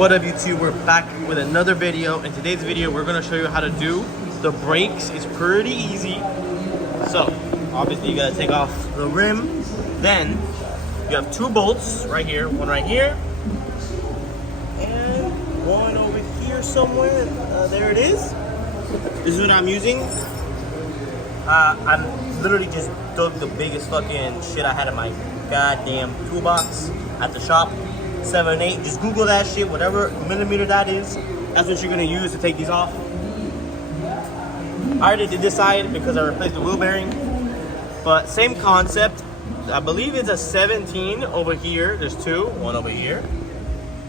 What up YouTube, we're back with another video. In today's video we're going to show you how to do the brakes. It's pretty easy. So obviously you got to take off the rim, then you have two bolts right here, one right here and one over here somewhere. There it is. This is what I'm using. I literally just dug the biggest fucking shit I had in my goddamn toolbox at the shop. 7/8, just Google that shit, whatever millimeter that is, that's what you're gonna use to take these off. I already did this side because I replaced the wheel bearing, but same concept. I believe it's a 17 over here. There's two, one over here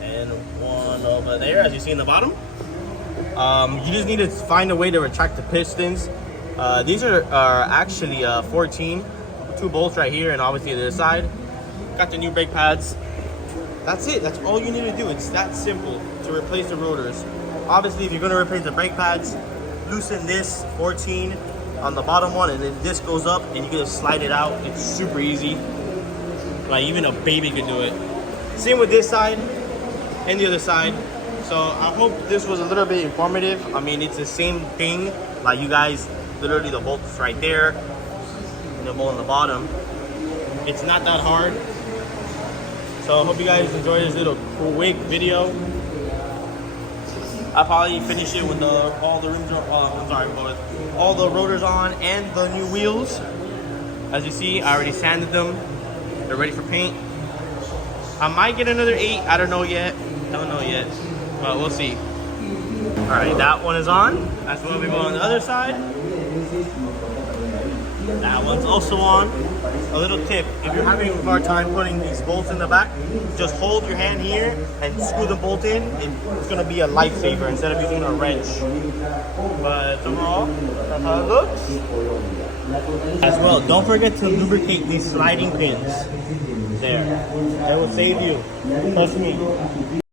and one over there, as you see in the bottom. You just need to find a way to retract the pistons. These are actually 14, two bolts right here and obviously the other side. Got the new brake pads. That's it. That's all you need to do. It's that simple to replace the rotors. Obviously, if you're going to replace the brake pads, loosen this 14 on the bottom one, and then this goes up, and you can just slide it out. It's super easy. Like, even a baby could do it. Same with this side and the other side. So, I hope this was a little bit informative. I mean, it's the same thing. Like, you guys, literally the bolt's right there, and the bolt on the bottom. It's not that hard. So I hope you guys enjoyed this little quick video. I'll probably finish it with all the rims on, with all the rotors on and the new wheels. As you see, I already sanded them. They're ready for paint. I might get another 8. I don't know yet. Don't know yet, but we'll see. All right, that one is on. That's what we go on the other side. That one's also on. A little tip, if you're having a hard time putting these bolts in the back, just hold your hand here and screw the bolt in. It's going to be a lifesaver instead of using a wrench. But overall, that's how it looks. As well, don't forget to lubricate these sliding pins. There. That will save you. Trust me.